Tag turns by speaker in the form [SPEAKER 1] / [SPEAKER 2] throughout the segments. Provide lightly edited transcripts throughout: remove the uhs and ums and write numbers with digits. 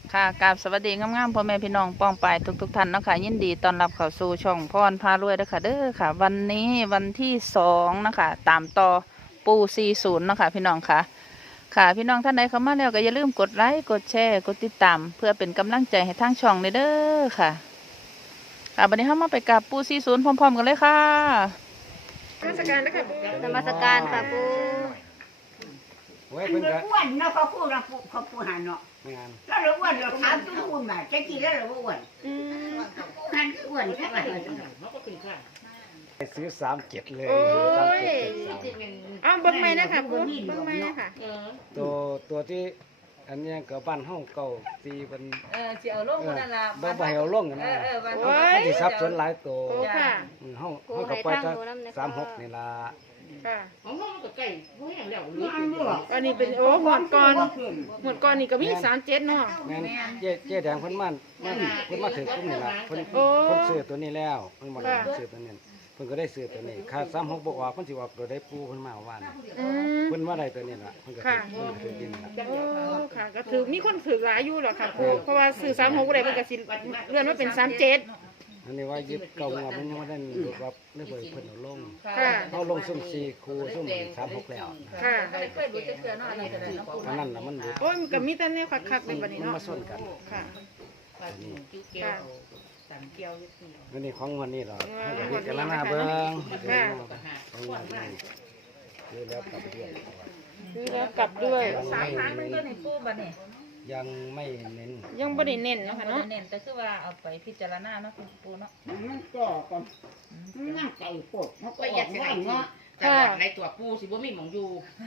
[SPEAKER 1] ค่ะกราบสวัสดีงามๆพ่อแม่พี่น้องป้องปายทุกท่านเนาะค่ะยินดีต้อนรับเข้าสู่ช่องพรพารวยเด้อค่ะเด้อค่ะ วันนี้วันที่2นะคะตามต่อปู40เนาะค่ะพี่น้องค่ะค่ะพี่น้องท่านใดเข้ามาแล้วก็อย่าลืมกดไลค์กดแชร์กดติดตามเพื่อเป็นกำลังใจให้ทางช่องเด้อค่ะค่ะวันนี้เรามาไปกับปู40พร้อมๆกันเลยค่ะนมัสการนะคะปู
[SPEAKER 2] นมัสการค่ะปู
[SPEAKER 3] เว้ย
[SPEAKER 4] มั
[SPEAKER 3] เพิ่
[SPEAKER 4] น
[SPEAKER 3] นก็
[SPEAKER 4] อ้วนเนาะเขาพูดเราเขาพูดหันเนาะ
[SPEAKER 3] งาน
[SPEAKER 4] แล้วเราอ้วนเราถามตุ้มอ้วนมาจะกินแล้วเราอ้วนหันก็อ้วนแค่ไหน
[SPEAKER 3] ไปซื้อ37เลย
[SPEAKER 2] โอ้ย
[SPEAKER 3] 37
[SPEAKER 2] อ้าวเบิ้งไหมนะคะปูเบิ้งไหมนะคะ
[SPEAKER 3] ตัวที่อันนี้ก็บ้านห้องเก่าตีเป็น
[SPEAKER 1] สิเอาลงนั่นล่ะ
[SPEAKER 3] บ่ให้เอาลงนะ
[SPEAKER 1] วัน
[SPEAKER 2] โอ้ย
[SPEAKER 3] มันสิซับสนหลายตัว
[SPEAKER 2] โอ้ค่ะ
[SPEAKER 3] ห้องก็ปล่อยจะ36นี่ล่ะ
[SPEAKER 2] ค่ะ
[SPEAKER 5] ของน้องก็ไก่พวกอย่างแล้วหรื
[SPEAKER 4] มันบวก
[SPEAKER 2] อันนี้เป็นโอ้หมดก่อนหมดก่อนนี่ก็มี37เนาะ
[SPEAKER 3] แม่นเจ๊แดงเพิ่นมาเพิ่นมาถือกลุ่มนี่ล่ะเพิ่น
[SPEAKER 2] โอ้
[SPEAKER 3] เพิ่นซื้อตัวนี้แล้วเพิ่นบ่ได้
[SPEAKER 2] ค่ะ
[SPEAKER 3] ซื้อตัวนี้เพิ่นก็ได้ซื้อตัวนี้ค่า36บ่ออกเพิ่นสิออกตัวได้ปูเพิ่นมาว่าน
[SPEAKER 2] อืม
[SPEAKER 3] เพิ่นว่าได้ตัวนี้ล่ะเพิ่นก็
[SPEAKER 2] ค่ะ
[SPEAKER 3] เพิ่นก็ถือดินล่ะ
[SPEAKER 2] โอ้ค่ะก็ถือมีคนถือหลายอยู่หรอกค่ะปูเพราะว่าซื้อ36บ่ได้เพิ่นก็สิเลื่อนมาเป็น37
[SPEAKER 3] อันนี้ว่ายิบเก่างวมันยังไม่ได้ดูว่าได้เปิดเพิ่นเอาลง
[SPEAKER 2] ค่ะ
[SPEAKER 3] เอาลงซุ่ม4คูซุ่ม36แล้ว
[SPEAKER 2] ค่ะ
[SPEAKER 1] เคยดูจะเทื่อเนาะอันนี้ก็ได้เนาะปู
[SPEAKER 3] อันนั้นน่ะมันหลุด
[SPEAKER 2] โอ้ยมันก็มีแต่แนวคักๆเลยบัดนี้
[SPEAKER 3] มัน
[SPEAKER 2] เนาะ
[SPEAKER 3] มาส้นกัน
[SPEAKER 2] ค่ะ
[SPEAKER 5] จิ้วเกียวสันเกียวยี่สิบ
[SPEAKER 3] อันนี้ของวันนี้เหรอให้กับพิจารณาเบิ่งของวันนี้คือแล้วกลับเรียน
[SPEAKER 2] คือแล้วกลับด้วย
[SPEAKER 1] 3ครั้งนึงก็ในปูบัดนี้
[SPEAKER 3] ยังไม่เน้น
[SPEAKER 2] ยังบ่ได้เน้นเนาะค่ะ
[SPEAKER 1] เนาะ
[SPEAKER 2] เนาะ
[SPEAKER 1] เน้นแต่คือว่าเอาไปพิจารณาเนาะปูเนาะ
[SPEAKER 4] มันก็ก่อนมันนั่งไก่ปวดเขาก็
[SPEAKER 5] ก็
[SPEAKER 4] อ
[SPEAKER 5] อยา
[SPEAKER 4] อก ก
[SPEAKER 5] จะ
[SPEAKER 4] ว่า
[SPEAKER 5] ให้
[SPEAKER 4] เนาะ
[SPEAKER 5] ตลอดในตัวปูสิบ่มีหมองอยู่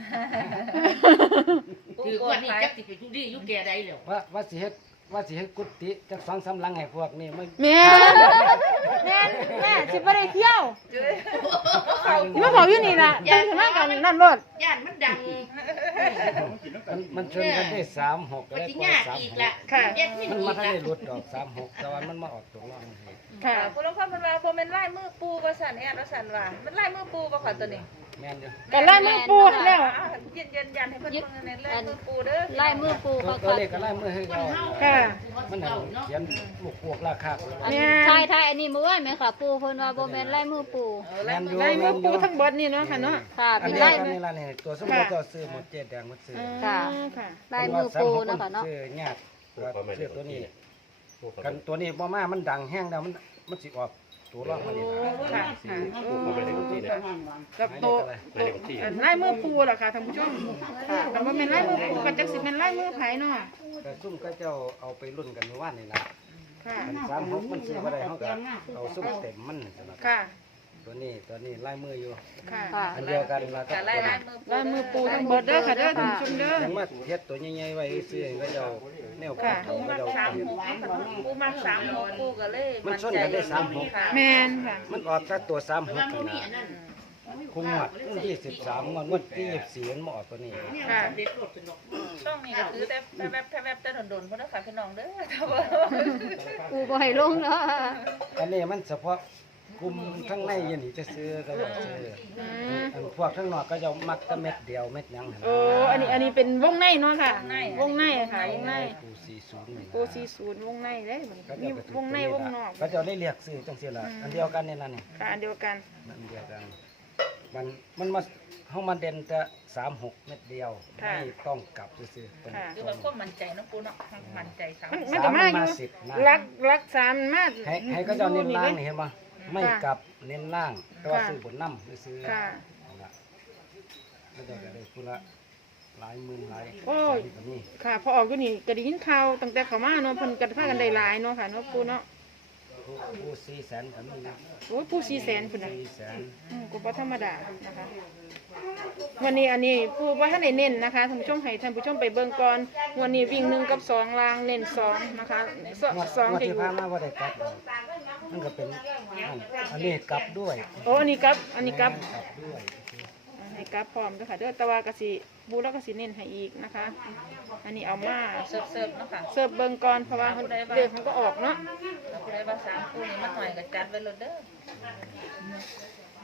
[SPEAKER 5] ถือว่านี่จักสิไปทุดีอยู่แก่ใดแล้ว
[SPEAKER 3] ว่าสิเฮ็ดกุฏิจัก2-3หลังให้พวกนี้มัน
[SPEAKER 2] แม่แม่สิบ่ได้เที่ยวมาบอกอยู่นี่ล่ะตื่นขึ้นมากันนั่นรถ
[SPEAKER 5] ย่านมันดัง
[SPEAKER 3] มันชนกันได้36ก็
[SPEAKER 5] มัน
[SPEAKER 3] ได้
[SPEAKER 5] สิ
[SPEAKER 3] ปล่อย
[SPEAKER 5] ยากอีกละ
[SPEAKER 3] 36
[SPEAKER 2] ค่ะ
[SPEAKER 5] เอ็ดนี่
[SPEAKER 3] มัน
[SPEAKER 5] อี
[SPEAKER 3] มาก ทัน
[SPEAKER 5] ละ
[SPEAKER 3] ได้หลุดดอก36แต่ว่ามันมาออกตัวรองให้
[SPEAKER 2] ค่ะ
[SPEAKER 1] ผู้ลงความมันว่าบ่แม่นลายมือปูว่าซั่นแอดว่าซั่นว่ามันลายมือปูบ่ค่ะตัวนี้
[SPEAKER 3] แม่นอยู่
[SPEAKER 2] กันไล่มือปูให้แล้ว
[SPEAKER 1] ยืนยันให้เพิ่นเบิ่งในลายมือปูเด้อ
[SPEAKER 2] ไล่มือปู
[SPEAKER 3] ตัวเลขก็ไล่มือให้เรา
[SPEAKER 2] ค่ะ
[SPEAKER 3] มันให้เขียนลูกพวกราคา
[SPEAKER 2] แม่
[SPEAKER 6] ใช่ใช่อันนี้มือไหมค่ะปูเพิ่นว่าบ่แม่นไล่มือปู
[SPEAKER 3] แม่นอยู่
[SPEAKER 2] ไล่มื
[SPEAKER 3] แม่
[SPEAKER 2] อน
[SPEAKER 3] อ
[SPEAKER 2] ปู
[SPEAKER 3] ยู่
[SPEAKER 2] ทั้งเบิดนี่เนาะค่ะเนาะ
[SPEAKER 6] ค่ะ
[SPEAKER 3] อัน
[SPEAKER 6] เป็น
[SPEAKER 3] นี้
[SPEAKER 6] ไล่
[SPEAKER 3] อันนี้ล่ะนี่ตัวสมมุติเจ้าซื้อหมดเจ็ดแดงหมดซื้อ
[SPEAKER 6] ค่ะ
[SPEAKER 2] ค่ะ
[SPEAKER 6] ไล่มือปูเนาะค่ะเนาะ
[SPEAKER 3] ซื้อยากซื้อตัวนี้กันตัวนี้บ่มามันดังแห้งแล้วมันสิออกตัวรองมันนี่ล่ะ
[SPEAKER 2] ค่ะค่ะ กับ
[SPEAKER 3] หาย
[SPEAKER 2] โต
[SPEAKER 3] เลขอะไร
[SPEAKER 2] ไล่มือปูล่ะค่ะท่านผู้ชมแต่ว่าแม่นไล่มือปูก็จักสิแม่นไล่มือไผเนาะ
[SPEAKER 3] ก็ซุ่มก็เจ้าเอาไปรุ่นกันเมื่อวานนี่ล่ะ
[SPEAKER 2] ค่ะ
[SPEAKER 3] มัน36มันซื้อบ่ได้เฮาก็เอาซุ่มเต็มมันสนับ
[SPEAKER 2] ค่ะ
[SPEAKER 3] ตัวนี้ลายมืออยู่
[SPEAKER 2] ค่ะ
[SPEAKER 6] ค่ะ
[SPEAKER 3] อันเดียวกันล่ะกับ
[SPEAKER 1] ลายมือ
[SPEAKER 2] ไล่มือปูทั้งเบิดเด้อค่ะเด้อท่านผู้ชมเด้อ
[SPEAKER 3] ยังมาเฮ็ดตัวใหญ่ๆไว้ซื้อก็เจ้าแนวปู
[SPEAKER 1] ปู
[SPEAKER 3] ก็
[SPEAKER 1] มัก
[SPEAKER 3] เจ้า
[SPEAKER 1] 36ปูมัก36ปูก็เลย
[SPEAKER 3] มันชนกันได้36
[SPEAKER 2] แม่นค่ะ
[SPEAKER 3] มันออกจากตัว36
[SPEAKER 5] ว่า
[SPEAKER 3] นั่น
[SPEAKER 5] บ่มี
[SPEAKER 3] น่ะ
[SPEAKER 5] อันนั้น
[SPEAKER 3] คุมงวด23งวดที่24มันมาออกตัวนี้
[SPEAKER 2] ค่ะ
[SPEAKER 5] เด็ดรถสนุก
[SPEAKER 1] ช่องนี้ก็คือแต่แวบๆแต่โดนๆพุ่นน่ะค่ะพี่น้องเด้อถ้าว่า
[SPEAKER 6] ปูบ่ให้ลงเนาะ
[SPEAKER 3] อันนี้มันเฉพาะกลุ่มข้างในอยันนี่จะซื้อก็จะซื้อ
[SPEAKER 2] อืม
[SPEAKER 3] อันพวกข้างนอกก็จะมักแต่เม็ดเดียวเม็ดหยังหั่น
[SPEAKER 2] โอ้อันนี้เป็นวงในเนาะค่ะ วงในค่ะวงใน
[SPEAKER 3] ปู40นี่
[SPEAKER 2] ปู40วงในเด้มัน
[SPEAKER 3] ก็
[SPEAKER 2] มี
[SPEAKER 3] จะไปถึ
[SPEAKER 2] วงในวงนอก
[SPEAKER 3] ก็จะได้เรียกซื้อจังซี่ล่ะอันเดียวกันนี่ล่ะนี่
[SPEAKER 2] ค่ะอันเดียวกัน
[SPEAKER 3] อันเดียวกัน มันมาเฮามาเด่นแต่36เม็ดเดียวไม่ต้องกลับซื่อๆเป็น
[SPEAKER 1] คือว่าความมั่นใจเนาะปูเนาะมั่นใจสาม
[SPEAKER 2] มันก็มาอยู่
[SPEAKER 3] 10นะ
[SPEAKER 2] รักสามมา
[SPEAKER 3] ให้ก็เจะเน้นล่างนี่เห็นป่ะไม่
[SPEAKER 2] ค่ะ
[SPEAKER 3] กลับเน้นล่างแต่ว่า
[SPEAKER 2] ค่ะ
[SPEAKER 3] ซื้อบนน้ำซื้อ
[SPEAKER 2] ค่ะ
[SPEAKER 3] นั่นล่ะแล้วก็ได้คุณละหลายหมื่นหลาย
[SPEAKER 2] โอ้ย
[SPEAKER 3] แสนแบบนี้
[SPEAKER 2] ค่ะพอออกอยู่นี่ก็ได้ยินข่าวตั้งแต่เขามาเนาะเพิ่นก็พากันได้หลายเนาะค่ะเนาะปูเนาะ
[SPEAKER 3] ผู้400,000ก็มีนะ
[SPEAKER 2] โอ้ยปู400,000พุ่นน่ะ
[SPEAKER 3] 400,000
[SPEAKER 2] ก็บ่ธรรมดานะคะวันนี้อันนี้ปูว่าท่านได้เน้นนะคะท่านผู้ชมให้ท่านผู้ชมไปเบิ่งก่อนวันนี้วิ่ง1กับ2ลางเน้น2นะคะ
[SPEAKER 3] งวด
[SPEAKER 2] 2จะอ
[SPEAKER 3] ที่
[SPEAKER 2] ยู่
[SPEAKER 3] ผ่านมาบ่ได้กลับหรอกมันก็เป็นอันนี้กลับด้วย
[SPEAKER 2] โอ้อันนี้กับอันนี้กับ
[SPEAKER 3] กลับด้วย
[SPEAKER 2] ให้กับพร้อมด้วยค่ะเด้อแต่ว่ากสิบูแล้วก็สิเน้นให้อีกนะคะ อันนี้เอามา
[SPEAKER 1] เสิร์ฟเนาะค่ะ
[SPEAKER 2] เสิร์ฟเบิ่งก่อนเพราะว่าเรื่องของก็ออกเนาะ
[SPEAKER 1] ผู้ใดว่า3ปูนี่มันหน่อยก็จัดไว้เลยเด้อ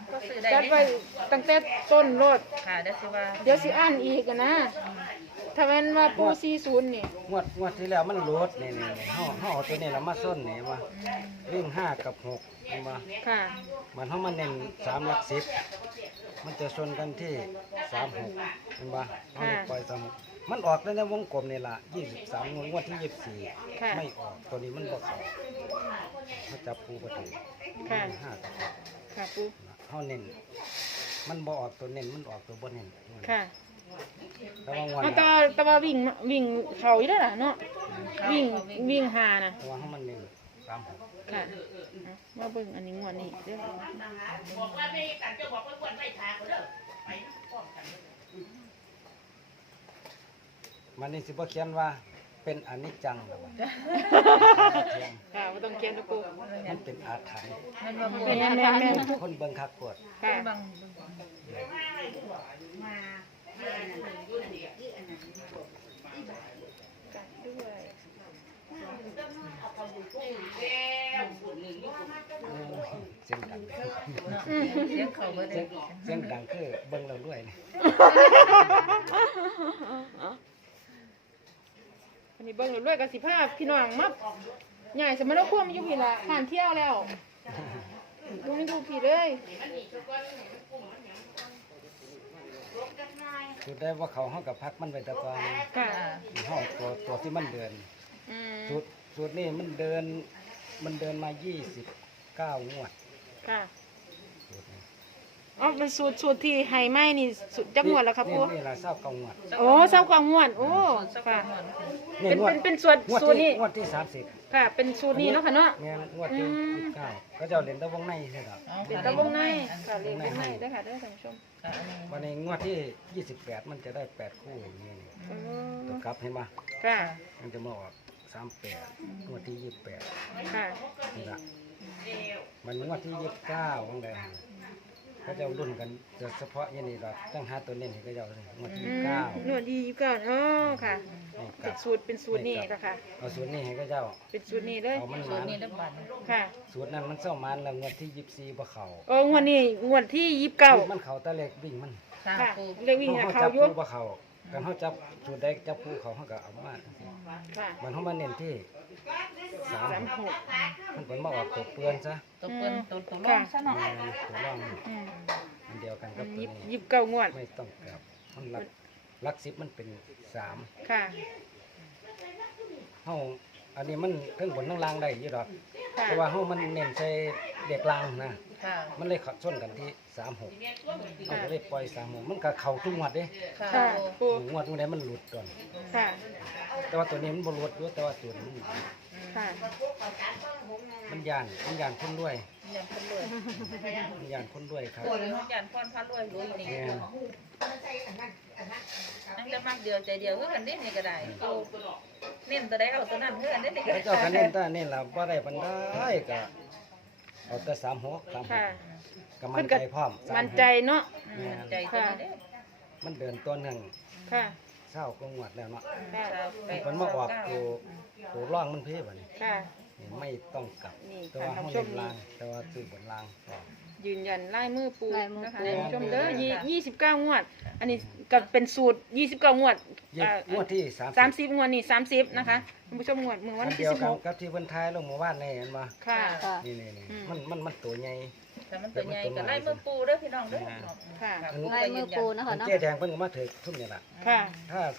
[SPEAKER 1] ก็ซื้อได้
[SPEAKER 2] จัดไว้ตั้งแต่ต้นรถ
[SPEAKER 1] ค่ะเดี๋ยวสิว่า
[SPEAKER 2] เดี๋ยวสิอ่านอีกอะนะถ้าแม่นว่าปู40นี่
[SPEAKER 3] งวดที่แล้วมันลดนี่เฮาเอาตัวนี้แล้วมาส้นนี่มาวิ่ง5กับ6เห็นบ่
[SPEAKER 2] ค่ะ
[SPEAKER 3] มันเฮามาเน้น3หลัก10มันจะชนกันที่36เห็นบ่เฮาปล่อย36มันออกในวงกลมนี่ล่ะ23งวดที่24ไม่ออกตัวนี้มันบ่เข้ามาจับปูบ่ถูก5กับ6
[SPEAKER 2] ค่ะปู
[SPEAKER 3] เฮาเน้นมันบ่ออกตัวเน้นมันออกตัวบ่เน้น
[SPEAKER 2] ค่ะ
[SPEAKER 3] แต่ว่างวด
[SPEAKER 2] เอา
[SPEAKER 3] นี้
[SPEAKER 2] แต่ว่าวิ่งเขาอยู่แล้วล่ะเนาะวิ่งหานะ
[SPEAKER 3] แต่ว่าเฮามันเน้น36
[SPEAKER 2] ค่ะเอามาเบิ่งอันนี้งวดนี้เด้อ
[SPEAKER 3] มันนี่สิบ่เขียนว่าเป็นอนิจจังหรอกวะ
[SPEAKER 2] ค่ะบ่ต้องเขียนทุกปู
[SPEAKER 3] มันเป็นอาถรรพ์
[SPEAKER 1] มันว่ามัน
[SPEAKER 2] แม่
[SPEAKER 1] เป็น
[SPEAKER 2] นแม่น
[SPEAKER 3] คนเบิ่งคักปวด
[SPEAKER 2] ค่ะ
[SPEAKER 1] บาง
[SPEAKER 3] เสียงดัง
[SPEAKER 1] เสียงเขาบ่ได้
[SPEAKER 3] เสียงดังคือเบิ่งเราด้วยนี่
[SPEAKER 2] อันนี้เบิ่งรวยๆกับสิภาพพี่น้องมาใหญ่สมณควมอยู่พี่ละผ่านเที่ยวแล้วดูไม่ดูพี่เลย
[SPEAKER 3] สุดได้ว่าเขาเฮากับพักมันไว้แตะกอน
[SPEAKER 2] ค่ะ
[SPEAKER 3] เฮาตัวที่มันเดิน
[SPEAKER 2] อืม
[SPEAKER 3] สูตรนี้มันเดินมา29งวด
[SPEAKER 2] ค่ะ
[SPEAKER 3] สูตรนี้
[SPEAKER 2] อ๋อเป็นสูตรที่ไฮไม้นี่สูตรจักงวดแล้วครับปู
[SPEAKER 3] นี่ล่ะ29งวด
[SPEAKER 2] โอ้เศร้ากว่างวดโอ้
[SPEAKER 1] สัก
[SPEAKER 2] ค่ะ
[SPEAKER 1] หน่อย
[SPEAKER 2] เป็นสูตร
[SPEAKER 3] งวด
[SPEAKER 2] สูตรนี้
[SPEAKER 3] งวดที่30
[SPEAKER 2] ค่ะ เป็นสูตรนี้เนาะค่ะเนาะ
[SPEAKER 3] แม่นงวดที่29ก็เจ้าเล่นแตะวงในใช่ดอก
[SPEAKER 2] เป็นตะวงในค่ะเรียกวงในเด้อค่ะเด้อท่านผู้ชม
[SPEAKER 1] ค่ะอันนี้
[SPEAKER 3] วันนี้งวดที่28มันจะได้8คู่อย่างนี้นี่
[SPEAKER 2] อื
[SPEAKER 3] ตัว
[SPEAKER 2] ม
[SPEAKER 3] กลับเห็นบ่
[SPEAKER 2] ค่ะ
[SPEAKER 3] มันจะมาออก38งวดที่28
[SPEAKER 2] ค่ะ
[SPEAKER 3] นี่ละมันงวดที่29วันใดก็จะรุ่นกันจะเฉพาะอยันนี่ละตั้งหาตัวเน้นให้ก็จะเอาเลยงวดที่
[SPEAKER 2] อืม
[SPEAKER 3] 29
[SPEAKER 2] นวดดีอยู่ก่อนอ๋อค่ะ
[SPEAKER 3] นี่ก
[SPEAKER 2] เป็
[SPEAKER 3] ลั
[SPEAKER 2] น
[SPEAKER 3] บ
[SPEAKER 2] สูตรนี้ก็ค่ะ
[SPEAKER 3] เอาสูตรนี้ให้ก็เจ้า
[SPEAKER 2] เป็นสูตรนี้เลย
[SPEAKER 3] เอามัน
[SPEAKER 1] ส่ว
[SPEAKER 3] มาน
[SPEAKER 1] นี้น้ำบัตร
[SPEAKER 2] ค่ะ
[SPEAKER 3] สูตรนั้นมันเศร้ามันแล้วงวดที่24บ่เข้า
[SPEAKER 2] โอ้งวดนี้งวดที่29
[SPEAKER 3] มันเข้าแตะเล็กวิ่งมัน
[SPEAKER 1] ค่ะ
[SPEAKER 2] ค่ะ
[SPEAKER 1] ปู
[SPEAKER 2] เรียกวิ่งหา
[SPEAKER 3] เฮา
[SPEAKER 2] เขา
[SPEAKER 3] จับ
[SPEAKER 2] อยู่
[SPEAKER 3] คู่บ่เข้ากันเฮาจับสูตรใดจับคู่เขาเฮาก็เอามา
[SPEAKER 2] ค่ะ
[SPEAKER 3] มันเฮามาเน้นที่36
[SPEAKER 2] 36
[SPEAKER 3] มันผลมาออกตัวเปื้อนซะ
[SPEAKER 1] ตัวเปิ้นตัวร่องซะเนาะ
[SPEAKER 3] แม่นตัวร่อง
[SPEAKER 2] อืม
[SPEAKER 3] มันเดียวกันกับตัวนี้
[SPEAKER 2] 29งวด
[SPEAKER 3] ไม่ต้องกลับมันลัก10มันเป็น3
[SPEAKER 2] ค่ะ
[SPEAKER 3] เฮาอันนี้มันเพิ่งบนทั้งล่างได้อยู่ดอก
[SPEAKER 2] ค่ะ
[SPEAKER 3] เพราะว่าเฮามันเน้นใส่เด็กล่างนะ
[SPEAKER 1] ค่ะ
[SPEAKER 3] มันเลยขัดส้นกันที่36มันก็เลยปล่อย36มันก็เข้าทุกงวดเด้
[SPEAKER 1] ค่ะ
[SPEAKER 2] ค่ะ
[SPEAKER 1] ปู
[SPEAKER 2] ปู
[SPEAKER 3] งวดตรงไหนมันหลุดก่อน
[SPEAKER 2] ค่ะ
[SPEAKER 3] แต่ว่าตัวนี้มันบ่หลุดอยู่แต่ว่าตัวนี้
[SPEAKER 2] ค่ะ
[SPEAKER 3] มันย่านคนด้วย
[SPEAKER 1] ยันคนรวย
[SPEAKER 3] มันย่านคนด้วยครับ
[SPEAKER 1] ปูเลยยันพรพารวยรวยนี่
[SPEAKER 3] แม่น
[SPEAKER 1] นั่งจะมากเดียวใจเดียวคือกันนี่นี่ก็ได้ปูเน้นตัวใดเอาตัวนั้นคือกันนี่นี่ก็
[SPEAKER 3] พระ
[SPEAKER 1] ได้
[SPEAKER 3] เจ้าก็เน้นแต่นี่ล่ะบ่ได้ปานใดก็เอาแต่36
[SPEAKER 2] ค่ะ
[SPEAKER 3] 36ก็มันใจพร้อม
[SPEAKER 2] มั่นใจเนาะ
[SPEAKER 1] อืมใจตัวนี้เด้อ
[SPEAKER 3] มันเดินตัวหนึง
[SPEAKER 2] ค่ะ
[SPEAKER 3] เช้าก็งวดแล้วเนาะ
[SPEAKER 2] ค่ะ
[SPEAKER 3] มันมาออกตัวร่องมันเพ่บัดนี้
[SPEAKER 2] ค่ะ
[SPEAKER 3] นี่ไม่ต้องกลับ
[SPEAKER 2] นี่
[SPEAKER 3] แต่ว่า
[SPEAKER 2] ค่ะ
[SPEAKER 3] ห้อง
[SPEAKER 2] ท่านผู้ชม
[SPEAKER 3] เล่นลางแต่ว่าซื้อบนลางพอ
[SPEAKER 2] ยืนยันลายมือปู
[SPEAKER 6] ลายมือ
[SPEAKER 2] นะคะ
[SPEAKER 6] ปู
[SPEAKER 2] ท่านผู้ชมเด้อ29งวด อันนี้ก็เป็นสูตร29งวด
[SPEAKER 3] งวดที่
[SPEAKER 2] 30งวดนี่30นะคะท่านผู้ชมงวดมื้อวัน
[SPEAKER 3] อัน
[SPEAKER 2] ที่
[SPEAKER 3] เดียวกันกับที่เพิ่นทายลงเมื่อวานนี่เห็นบ่
[SPEAKER 2] 16ค่ะ
[SPEAKER 6] ค่ะ
[SPEAKER 3] นี่
[SPEAKER 2] อืม
[SPEAKER 3] มันตัวใหญ่
[SPEAKER 1] แต่มันตัวใหญ่ก็ไล่มือปูเด้อพี่น้องเด้อ
[SPEAKER 2] ค่ะ
[SPEAKER 6] ลายมือปูนะคะ
[SPEAKER 3] มัน
[SPEAKER 6] เนาะ
[SPEAKER 3] เจ๊แดงเพิ่นก็มาถึกทุ่มนี่ล่ะ
[SPEAKER 2] ค่ะ
[SPEAKER 3] ถ้า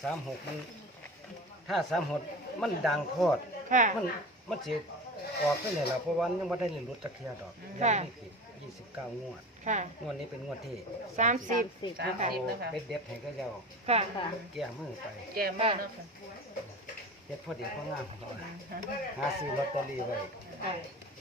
[SPEAKER 3] 36มันดังโคตร
[SPEAKER 2] ค่ะ
[SPEAKER 3] มันสิออกตั้งนี่ล่ะเพราะว่ายังบ่ได้เรียนรู้จักเที่ยดอกยั
[SPEAKER 2] ค่ะ
[SPEAKER 3] งไม่ผิด29งวด
[SPEAKER 2] ค่ะ
[SPEAKER 3] งวดนี้เป็นงวดที่
[SPEAKER 2] 30
[SPEAKER 1] 30 นะคะ
[SPEAKER 3] เป็ดเด็ดให้ก็เจ้า
[SPEAKER 2] ค่ะ
[SPEAKER 6] ค่ะ
[SPEAKER 3] แก้มือไป
[SPEAKER 1] แก่มากเนาะค่ะ
[SPEAKER 3] เฮ็ดพอดีพองามของเราหาซื้อลอตเตอรี่ไว้
[SPEAKER 2] ค่ะ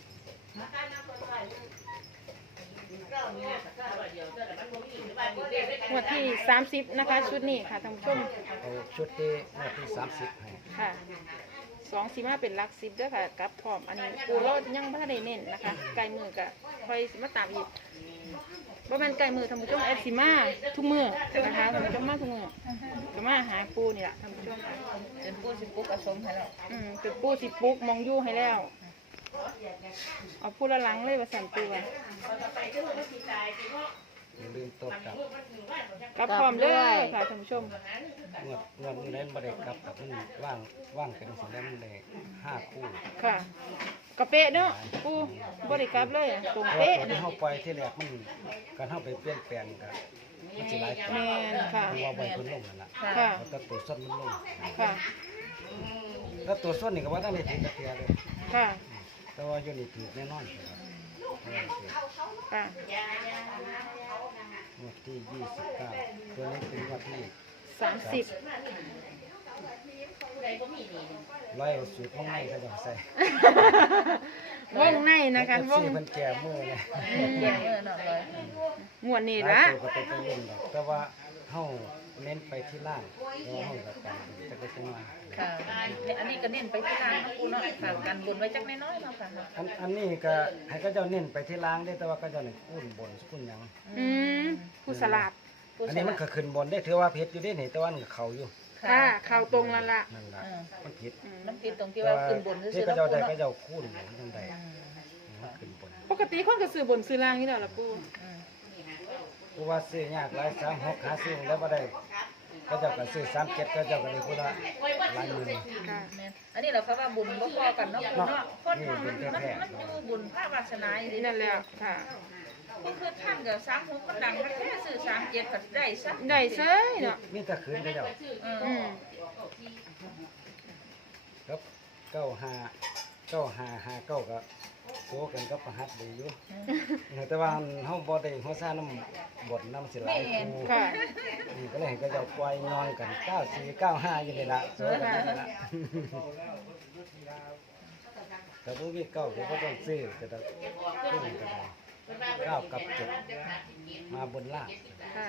[SPEAKER 2] งวดที่30นะคะชุดนี้ค่ะท่านผู้ชม
[SPEAKER 3] เอาชุดที่งวดที่30ให้
[SPEAKER 2] ค่ะ245เป็นหลัก10เด้อค่ะกับพร้อมอันนี้ปูเรายังบ่ทันได้เน้นนะคะไกลมือก็ค่อยสิมาตามอีกบ่แม่นไกลมือท่านผู้ชมแอดสิมาทุกมื้อนะคะท่านผู้ชมมาทุกมื้อก็มาหาปูนี่ล่ะท่านผู้ชมค่ะ
[SPEAKER 1] จนปูสิปุกอสมให้แล้ว
[SPEAKER 2] เป็นปูสิปลุกมองอยู่ให้แล้วเอาพูดละหลังเลยว่าสั่นปูว่า
[SPEAKER 3] อย่าลืมตกกับ
[SPEAKER 2] กลับพร้อมเลยค่ะท่านผู้ชม
[SPEAKER 3] งวดนี้บ่ได้กลับกับมันว่างเป็นสิแล้วมันได้5คู่
[SPEAKER 2] ค่ะกระเป๊ะเนาะปูบ่ได้กลับเลยตรง
[SPEAKER 3] ตัว
[SPEAKER 2] เป๊ะ
[SPEAKER 3] ที่เฮาปล่อยที่แรกมันการเฮาไปเปลี่ยนแปลงกันมันสิหลายตัว
[SPEAKER 2] แม่นค่ะ
[SPEAKER 3] คือว่าบ่ให้เพิ่นลงนั่นล่ะ
[SPEAKER 2] ค่ะ
[SPEAKER 3] แล้วก็ตัวส้นมันลง
[SPEAKER 2] ค่ะ
[SPEAKER 3] แล้วตัวส้นนี่ก็ว่าได้ถือกระเทียเลย
[SPEAKER 2] ค่ะ
[SPEAKER 3] แต่ว่าอยู่นี่ถือแน่นอนครับ
[SPEAKER 2] ค่ะ
[SPEAKER 3] งวดที่29ตัวนี้เป็นงวดที่
[SPEAKER 2] 30
[SPEAKER 3] ร้อยเอาสูตรของในเขาจะใส่
[SPEAKER 2] วงในนะคะวง
[SPEAKER 3] เพิ่นแก่มือเลย
[SPEAKER 2] งวดนี้
[SPEAKER 3] หลา
[SPEAKER 2] ละ
[SPEAKER 3] ยตัวก็เป็นรุ่นดอกแต่ว่าเฮาเน้นไปที่ล่างเพราะว่าเฮาแบบกันจะได้จังว่า
[SPEAKER 1] ค่ะ อันนี้ก็เน้นไปที่ร้านนะปูเนาะค่ะกันบนไว้จักน้อยๆเนาะค่ะ
[SPEAKER 3] อันนี้ก็ให้เขาเจ้าเน้นไปที่ล่างได้แต่ว่าเขาเจ้านี่คุ้นบนคุ้นหยัง
[SPEAKER 2] ผู้สลัด
[SPEAKER 3] อันนี้มันก็ขึ้นบนได้ถือว่าเพชรอยู่ได้นี่แต่ว่ามันก็เข้าอยู่
[SPEAKER 2] ค่ะเข้าตรงแล้วล่ะ
[SPEAKER 3] นั่นล่ะมันผิด
[SPEAKER 1] มันผิดตรงที่ว่าขึ้นบนซื่
[SPEAKER 3] ที่
[SPEAKER 1] อๆ
[SPEAKER 3] เขา
[SPEAKER 1] เนาะ
[SPEAKER 3] เจ้า
[SPEAKER 1] ปู
[SPEAKER 3] ได้
[SPEAKER 1] เนาะ
[SPEAKER 3] เขาเจ้าคุ้นบนจังไดมันขึ้นบน
[SPEAKER 2] ปกติคนก็ซื้อบนซื้อล่างนี่แหละล่ะปู
[SPEAKER 3] เพราะว่าซื้อยากหลาย36หาซื้อแล้วบ่ได้เขาเจ้าก็ซื้อ37เขาเจ้าก็ได้คนละหลายหมื่น
[SPEAKER 2] ค่ะ
[SPEAKER 1] อันนี้เราเขาว่าบุญบ่พอกันเนาะปูเนาะคนมันอยู่บุญภาควาสนาอยู่
[SPEAKER 2] นั่นแหละค่ะ
[SPEAKER 1] ก็คือท่านกับ36ก็ดังแค่ซื้อ37ก็ได้ซะ
[SPEAKER 2] ได้เซ้ยเนาะ
[SPEAKER 3] มีแต่คืนเขาเจ้า
[SPEAKER 2] อืม
[SPEAKER 3] ครับ95ก็โซกันกับประหัตดีอยู่แต่ว่าเฮาบ่ได้หัวซ่าน้ำบดน้ำสิหลายคู
[SPEAKER 2] ค่ะ
[SPEAKER 3] นี่ก็เลยเห็นก็จะปล่อยงอนกัน94 95อยู่นี่ล่ะโซกันอยู่นี่ล่ะแต่บ่มีเก้าก็บ่ต้องซื้อก็ต้องซื้อก็ได้9กับ7มาบนล่าง
[SPEAKER 2] ค่ะ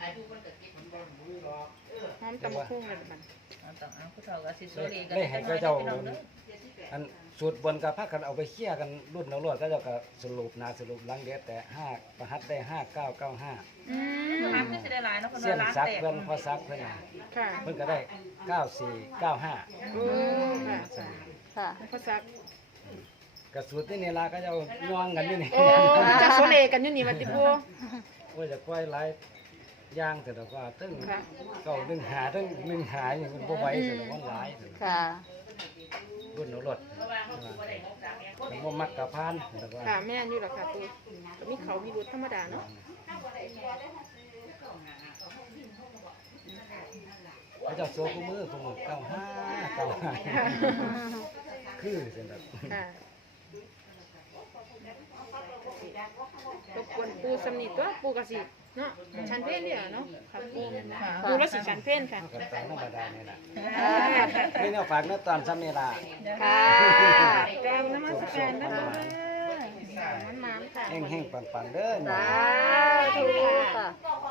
[SPEAKER 2] หอมตำบักหุ่งเลยบัด
[SPEAKER 1] ต้องเอาผู้เฒ่าก็สิโซลีกัน
[SPEAKER 3] ได้ให้ก็เจ้าอันสูตรบนกับพากันเอาไปเคี่ยกันรุ่นเอารวดก็เจ้าก็สรุปหน้าสรุปหลังเด็ดแต่5ประหัตได้5995
[SPEAKER 2] อืม
[SPEAKER 1] ทำนี่สิได้หลายเนาะคน
[SPEAKER 3] เสี้ยน
[SPEAKER 1] ร้าน
[SPEAKER 3] ซัก
[SPEAKER 1] แตก
[SPEAKER 3] เพิ่นพอซักเพิ่นน่ะ
[SPEAKER 2] ค่ะ
[SPEAKER 3] เพิ่นก็ได้9495
[SPEAKER 2] โอ้ค่ะ
[SPEAKER 6] ค่ะ
[SPEAKER 2] ภาษาก
[SPEAKER 3] กระสูตรนี่ล่ะก็จะเอาย่องกันอยู่นี่
[SPEAKER 2] โอ้จะโซเลกันอยู่นี่มาติปู
[SPEAKER 3] โอ้ยจะปล่อยหลายอย่างแต่ละว่าตึ้ง
[SPEAKER 2] ค่ะ
[SPEAKER 3] เก้าดึงหาตึ้งดึงหาอย่างมันบ่ไหวแต่ละว่าหลายแต่ละ
[SPEAKER 6] ค่ะ
[SPEAKER 3] รุ่นเอารถแต่บ่มักกะพานแต่ว่า
[SPEAKER 2] ค่ะแม่นอยู่หรอค่ะปูก็มีเขามีรถธรรมดาเนาะ
[SPEAKER 3] เขาเจะโซกูมือกูมือ95คือจังซั่น
[SPEAKER 2] ค่ะรบกวนปูสำนีตัวปูกระสิเนาะชันเพ่นเนี่ยเนาะค่ะปูปูแล้วสิชันเพ่นค่ะ
[SPEAKER 3] เฮาก็ตามธรรมดานี่ล่ะมีแนวฝากแนวตอนซ้ำนี่ล่ะ
[SPEAKER 6] ค่ะ
[SPEAKER 2] กราบนมัสการนะคะน้ำค่ะ
[SPEAKER 3] แห้งๆปังๆเด้อ
[SPEAKER 6] สาธุค่ะ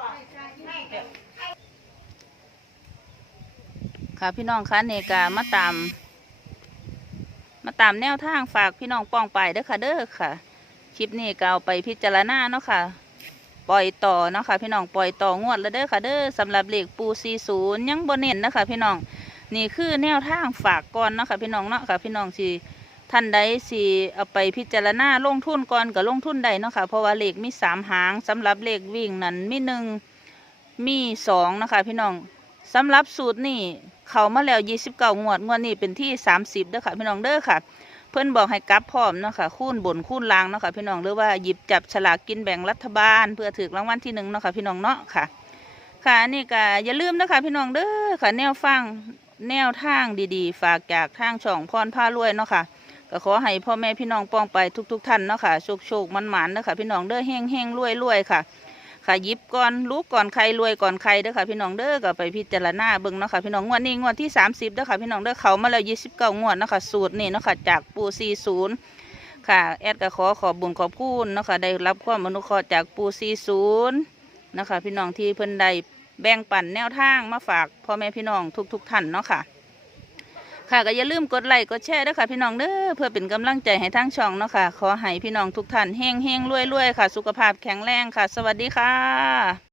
[SPEAKER 1] ค่ะพี่น้องคะเนกามาตามแนวทางฝากพี่น้องป้องไปเด้อค่ะเด้อค่ะ คลิปนี้ก็เอาไปพิจารณาเนาะค่ะ ปล่อยต่อเนาะค่ะพี่น้องปล่อยต่องวดแล้วเด้อค่ะเด้อสำหรับเลขปู40ยังบ่เน้นนะคะพี่น้องนี่คือแนวทางฝากก่อนเนาะค่ะพี่น้องเนาะค่ะพี่น้องสิท่านใดสิเอาไปพิจารณาลงทุนก่อนก็ลงทุนได้เนาะค่ะเพราะว่าเลขมี3หางสำหรับเลขวิ่งนั้นมี1มี2นะคะพี่น้องสำหรับสูตรนี่เข้ามาแล้ว29งวดนี้เป็นที่30เด้อค่ะพี่น้องเด้อค่ะ เพื่อนบอกให้กลับพร้อมเนาะค่ะคูณบนคูณล่างเนาะค่ะพี่น้องหรือว่าหยิบจับฉลากกินแบ่งรัฐบาลเพื่อถือรางวัลที่1เนาะค่ะพี่น้องเนาะค่ะค่ะอันนี่ก็อย่าลืมนะคะพี่น้องเด้อค่ะแนวทางดีๆฝากจากทางช่องพรพารวยเนาะค่ะก็ขอให้พ่อแม่พี่น้องป้องไปทุกท่านเนาะค่ะโชคมันหมานเนาะค่ะพี่น้องเด้อเฮงรวยค่ะค่ะหยิบก่อนรู้ก่อนใครรวยก่อนใครเด้อค่ะพี่น้องเด้อก็ไปพิจารณาเบิ่งเนาะค่ะพี่น้องงวดนี้งวดที่30เด้อค่ะพี่น้องเด้อเขามาแล้ว29งวดเนาะค่ะสูตรนี่เนาะค่ะจากปู40ค่ะแอดก็ขอบบุญขอบคุณเนาะค่ะได้รับความอนุเคราะห์จากปู40นะคะพี่น้องที่เพิ่นได้แบ่งปันแนวทางมาฝากพ่อแม่พี่น้องทุกท่านเนาะค่ะค่ะก็อย่าลืมกดไลค์กดแชร์ด้วยค่ะพี่น้องเด้อเพื่อเป็นกำลังใจให้ทั้งช่องเนาะค่ะขอให้พี่น้องทุกท่านเฮงรวยค่ะสุขภาพแข็งแรงค่ะสวัสดีค่ะ